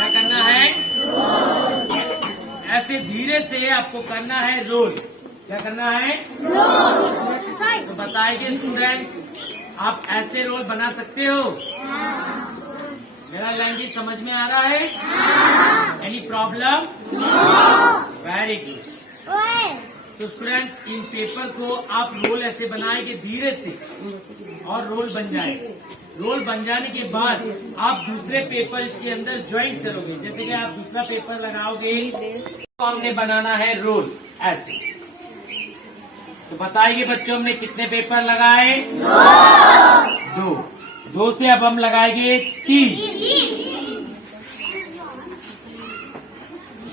क्या करना है? ऐसे धीरे से आपको करना है रोल। क्या करना है? तो बताइए स्टूडेंट्स, आप ऐसे रोल बना सकते हो? मेरा लैंग्वेज समझ में आ रहा है? Any problem? Very good. तो स्टूडेंट्स, इन पेपर को आप रोल ऐसे बनाएंगे धीरे से और रोल बन जाएगा। रोल बन जाने के बाद आप दूसरे पेपर इसके अंदर ज्वाइंट करोगे। जैसे कि आप दूसरा पेपर लगाओगे तो हमने बनाना है रोल ऐसे। तो बताइए बच्चों, हमने कितने पेपर लगाए? दो। दो से अब हम लगाएंगे 3।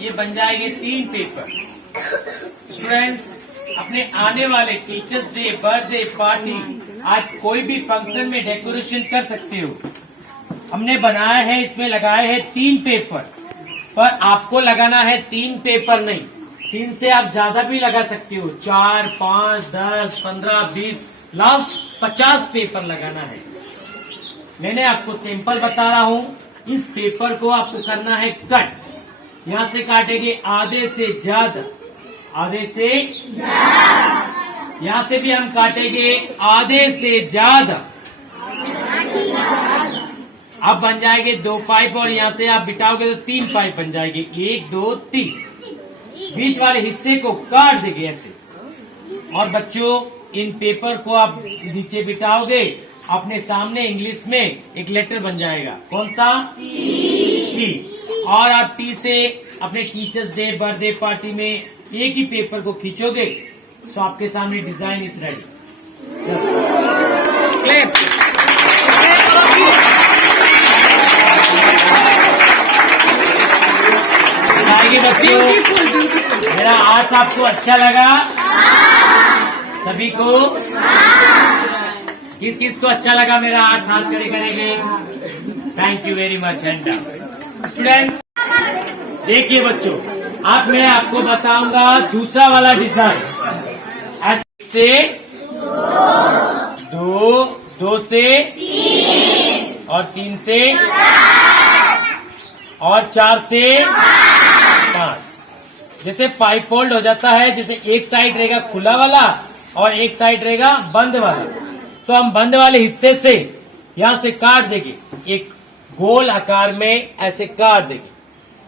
ये बन जाएंगे 3 पेपर। स्टूडेंट्स, अपने आने वाले टीचर्स डे, बर्थडे पार्टी, आज कोई भी फंक्शन में डेकोरेशन कर सकते हो। हमने बनाया है, इसमें लगाए हैं 3 पेपर, पर आपको लगाना है 3 पेपर नहीं, 3 से आप ज्यादा भी लगा सकते हो। 4, 5, 10, 15, 20, लास्ट 50 पेपर लगाना है। मैंने आपको सैंपल बता रहा हूँ। इस पेपर को आपको करना है कट। यहाँ से काटेंगे आधे से ज्यादा, आधे से यहाँ से भी हम काटेंगे आधे से ज्यादा। अब बन जाएंगे 2 पाइप और यहाँ से आप बिठाओगे तो 3 पाइप बन जाएंगे। 1, 2, 3। बीच वाले हिस्से को काट देंगे ऐसे। और बच्चों, इन पेपर को आप नीचे बिठाओगे, अपने सामने इंग्लिश में एक लेटर बन जाएगा। कौन सा? टी। और आप टी से अपने टीचर्स डे, बर्थडे पार्टी में एक ही पेपर को खींचोगे तो आपके सामने डिजाइन इज रेडी। क्लैप। बताइए बच्चों, मेरा आज आपको अच्छा लगा? सभी को? किस किस को अच्छा लगा मेरा आर्ट? हाथ खड़े करेंगे। Thank you very much. Hand down. Students, देखिए बच्चों, अब मैं आपको बताऊंगा दूसरा वाला डिजाइन। ऐसे से 2, 2 से 3 और 3 से और 4 से 5। जैसे 5 फोल्ड हो जाता है। जैसे एक साइड रहेगा खुला वाला और एक साइड रहेगा बंद वाला। तो हम बंद वाले हिस्से से यहाँ से काट देंगे, एक गोल आकार में ऐसे काट देंगे।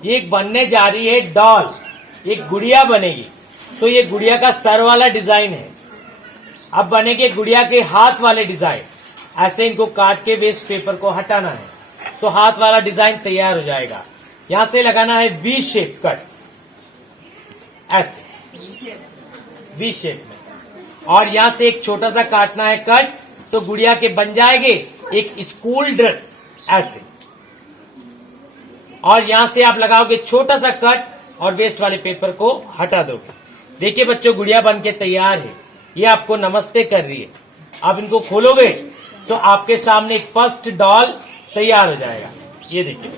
ये एक बनने जा रही है डॉल, एक गुड़िया बनेगी। तो ये गुड़िया का सर वाला डिजाइन है। अब बनेगे गुड़िया के हाथ वाले डिजाइन। ऐसे इनको काट के वेस्ट पेपर को हटाना है। तो हाथ वाला डिजाइन तैयार हो जाएगा। यहाँ से लगाना है वी शेप कट, ऐसे वी शेप में। और यहाँ से एक छोटा सा काटना है कट, तो गुड़िया के बन जाएंगे एक स्कूल ड्रेस ऐसे। और यहाँ से आप लगाओगे छोटा सा कट और वेस्ट वाले पेपर को हटा दोगे। देखिए बच्चों, गुड़िया बन के तैयार है। ये आपको नमस्ते कर रही है। आप इनको खोलोगे तो आपके सामने एक फर्स्ट डॉल तैयार हो जाएगा। ये देखिए,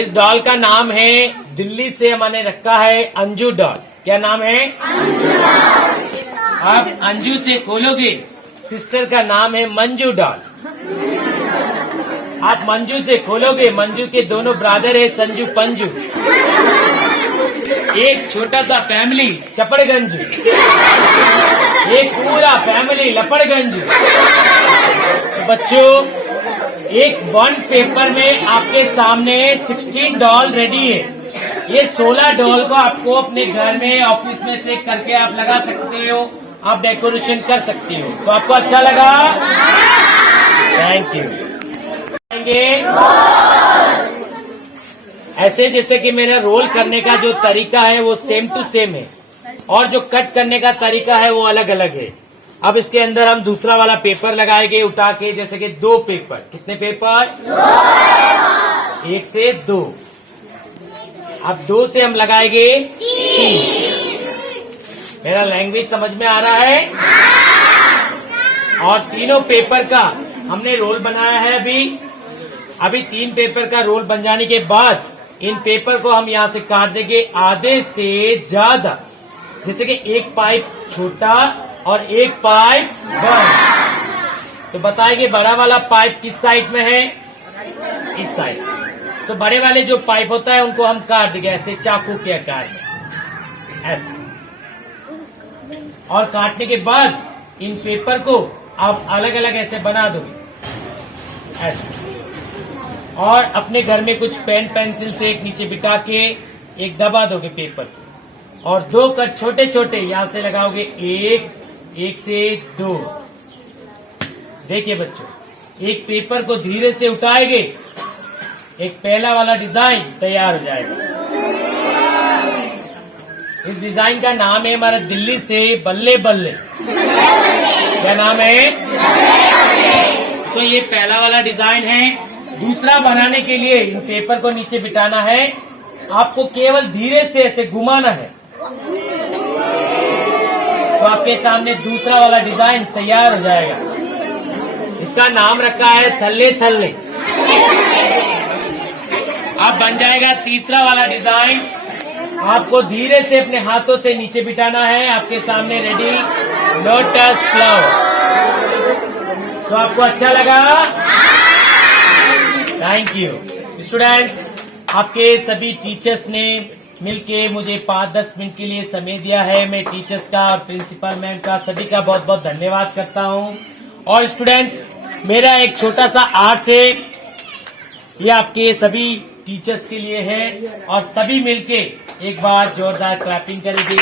इस डॉल का नाम है, दिल्ली से हमने रखा है अंजू डॉल। क्या नाम है? आप अंजू से खोलोगे, सिस्टर का नाम है मंजू डॉल। आप मंजू से खोलोगे, मंजू के दोनों ब्रदर है संजू पंजू। एक छोटा सा फैमिली चपड़गंजू, एक पूरा फैमिली लपड़गंजू। तो बच्चों, एक 1 पेपर में आपके सामने 16 डॉल रेडी है। ये 16 डॉल को आपको अपने घर में, ऑफिस में से करके आप लगा सकते हो, आप डेकोरेशन कर सकते हो। तो आपको अच्छा लगा? Thank you. ऐसे जैसे कि मेरा रोल करने का जो तरीका है वो सेम टू सेम है, और जो कट करने का तरीका है वो अलग अलग है। अब इसके अंदर हम दूसरा वाला पेपर लगाएंगे उठा के। जैसे कि 2 पेपर। कितने पेपर? 1 से 2। अब 2 से हम लगाएंगे 3। मेरा लैंग्वेज समझ में आ रहा है? और तीनों पेपर का हमने रोल बनाया है। अभी 3 पेपर का रोल बन जाने के बाद इन पेपर को हम यहाँ से काट देंगे आधे से ज्यादा। जैसे कि एक पाइप छोटा और एक पाइप बड़ा। तो बताइए बड़ा वाला पाइप किस साइड में है? इस साइड। तो बड़े वाले जो पाइप होता है उनको हम काट देंगे ऐसे चाकू के आकार में, ऐसे। और काटने के बाद इन पेपर को आप अलग अलग ऐसे बना दोगे, ऐसे। और अपने घर में कुछ पेन पेंसिल से एक नीचे बिठा के एक दबा दोगे पेपर को, और 2 कट छोटे छोटे यहां से लगाओगे, 1 से 2। देखिए बच्चों, एक पेपर को धीरे से उठाएंगे, एक पहला वाला डिजाइन तैयार हो जाएगा। इस डिजाइन का नाम है हमारा दिल्ली से बल्ले बल्ले। क्या नाम है? तो ये पहला वाला डिजाइन है। दूसरा बनाने के लिए इन पेपर को नीचे बिठाना है, आपको केवल धीरे से ऐसे घुमाना है, तो आपके सामने दूसरा वाला डिजाइन तैयार हो जाएगा। इसका नाम रखा है थल्ले थल्ले। अब बन जाएगा तीसरा वाला डिजाइन। आपको धीरे से अपने हाथों से नीचे बिठाना है, आपके सामने रेडी लोटस फ्लावर। तो आपको अच्छा लगा? Thank you students. आपके सभी टीचर्स ने मिलके मुझे 5-10 मिनट के लिए समय दिया है। मैं टीचर्स का और प्रिंसिपल मैम का सभी का बहुत बहुत धन्यवाद करता हूं। और स्टूडेंट्स, मेरा एक छोटा सा आर्ट है, ये आपके सभी टीचर्स के लिए है, और सभी मिलके एक बार जोरदार क्लैपिंग करेंगे।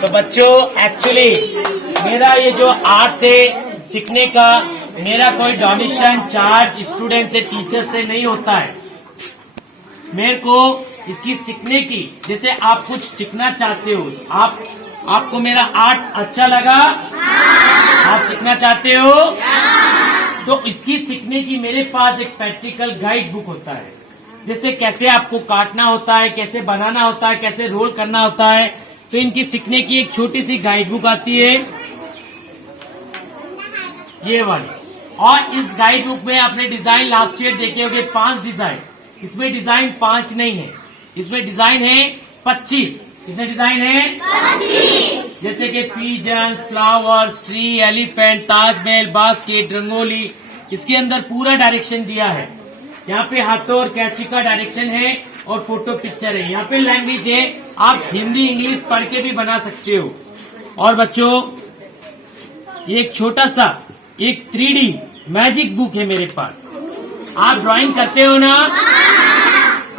तो बच्चों, एक्चुअली मेरा ये जो आर्ट से सीखने का मेरा कोई डोनेशन चार्ज स्टूडेंट से टीचर से नहीं होता है। मेरे को इसकी सीखने की, जैसे आप कुछ सीखना चाहते हो, आपको मेरा आर्ट अच्छा लगा, आप सीखना चाहते हो, तो इसकी सीखने की मेरे पास एक प्रैक्टिकल गाइड बुक होता है। जैसे कैसे आपको काटना होता है, कैसे बनाना होता है, कैसे रोल करना होता है, तो इनकी सीखने की एक छोटी सी गाइड बुक आती है, ये वाली। और इस गाइड बुक में आपने डिजाइन लास्ट ईयर देखे होंगे 5 डिजाइन। इसमें डिजाइन 5 नहीं है, इसमें डिजाइन है 25। कितने डिजाइन है? 25। जैसे कि pigeons, flowers, tree, elephant, Taj Mahal, basket, rangoli. इसके अंदर पूरा डायरेक्शन दिया है। यहाँ पे हाथों और कैंची का डायरेक्शन है और फोटो पिक्चर है। यहाँ पे लैंग्वेज है, आप हिंदी इंग्लिश पढ़ के भी बना सकते हो। और बच्चों, एक छोटा सा एक 3D मैजिक बुक है मेरे पास। आप ड्राइंग करते हो ना?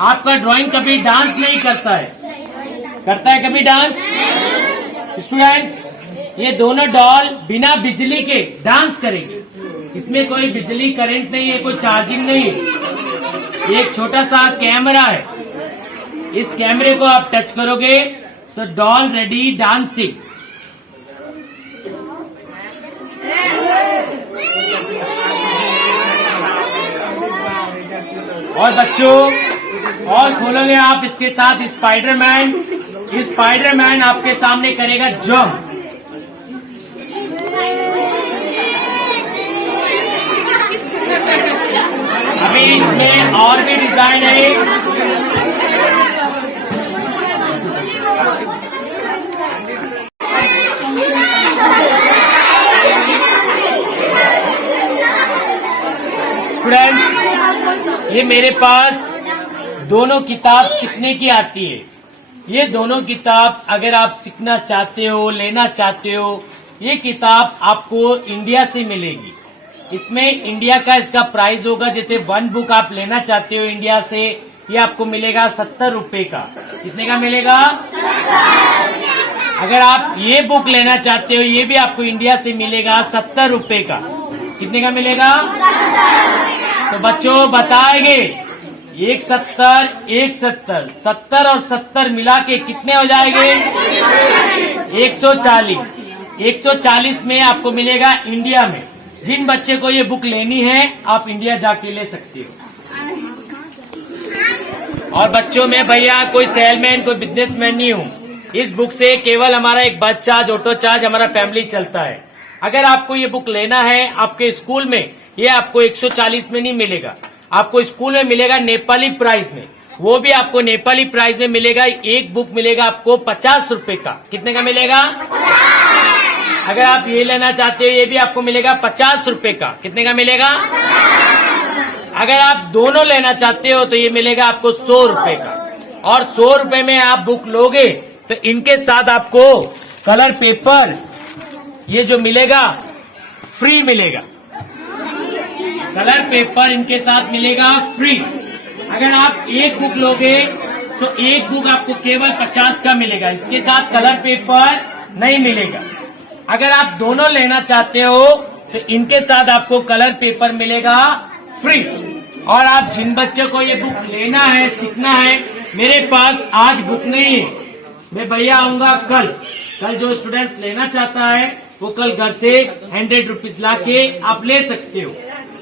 आपका ड्राइंग कभी डांस नहीं करता है, करता है कभी डांस? स्टूडेंट्स, ये दोनों डॉल बिना बिजली के डांस करेंगे। इसमें कोई बिजली करंट नहीं है, कोई चार्जिंग नहीं है। एक छोटा सा कैमरा है, इस कैमरे को आप टच करोगे, सो डॉल रेडी डांसिंग। और बच्चों, और खोलोगे आप इसके साथ स्पाइडरमैन। स्पाइडरमैन आपके सामने करेगा जंप। अभी इसमें और भी डिजाइन है। स्टूडेंट्स, ये मेरे पास दोनों किताब सीखने की आती है। ये दोनों किताब अगर आप सीखना चाहते हो, लेना चाहते हो, ये किताब आपको इंडिया से मिलेगी। इसमें इंडिया का इसका प्राइस होगा, जैसे 1 बुक आप लेना चाहते हो इंडिया से, ये आपको मिलेगा 70 रुपए का। कितने का मिलेगा? अगर आप ये बुक लेना चाहते हो, ये भी आपको इंडिया से मिलेगा 70 रुपए का। कितने का मिलेगा? तो बच्चों बताएंगे, 170, 170, 70 और 70 मिला के कितने हो जाएंगे? 140। 140 में आपको मिलेगा इंडिया में। जिन बच्चे को ये बुक लेनी है, आप इंडिया जाके ले सकते हो। और बच्चों, में भैया कोई सेलमैन, कोई बिजनेसमैन नहीं हूँ। इस बुक से केवल हमारा एक बस चार्ज, ऑटो चार्ज, हमारा फैमिली चलता है। अगर आपको ये बुक लेना है, आपके स्कूल में ये आपको 140 में नहीं मिलेगा, आपको स्कूल में मिलेगा नेपाली प्राइस में। वो भी आपको नेपाली प्राइस में मिलेगा। एक बुक मिलेगा आपको 50 रुपए का। कितने का मिलेगा? अगर आप ये लेना चाहते हो ये भी आपको मिलेगा 50 रुपए का। कितने का मिलेगा? अगर आप दोनों लेना चाहते हो तो ये मिलेगा आपको 100 रुपए का। और 100 रुपए में आप बुक लोगे तो इनके साथ आपको कलर पेपर ये जो मिलेगा फ्री मिलेगा। कलर पेपर इनके साथ मिलेगा फ्री। अगर आप एक बुक लोगे तो एक बुक आपको केवल 50 का मिलेगा, इसके साथ कलर पेपर नहीं मिलेगा। अगर आप दोनों लेना चाहते हो तो इनके साथ आपको कलर पेपर मिलेगा फ्री। और आप जिन बच्चों को ये बुक लेना है, सीखना है, मेरे पास आज बुक नहीं है, मैं भैया आऊंगा कल जो स्टूडेंट्स लेना चाहता है वो कल घर से 100 रुपीज ला के आप ले सकते हो।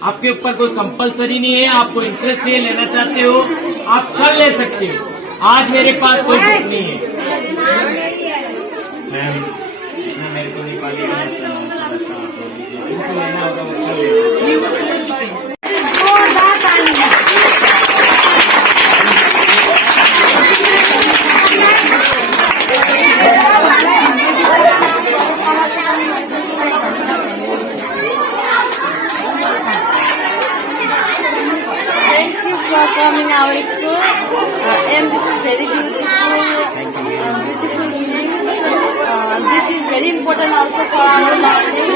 आपके ऊपर कोई कंपलसरी नहीं है, आपको इंटरेस्ट नहीं लेना चाहते हो आप कल ले सकते हो। आज मेरे पास कोई बुक नहीं है। मैम मेरे को नेपाली लेना होगा वो कल ले। For coming our school, and this is very beautiful, beautiful things. This is very important also for our learning.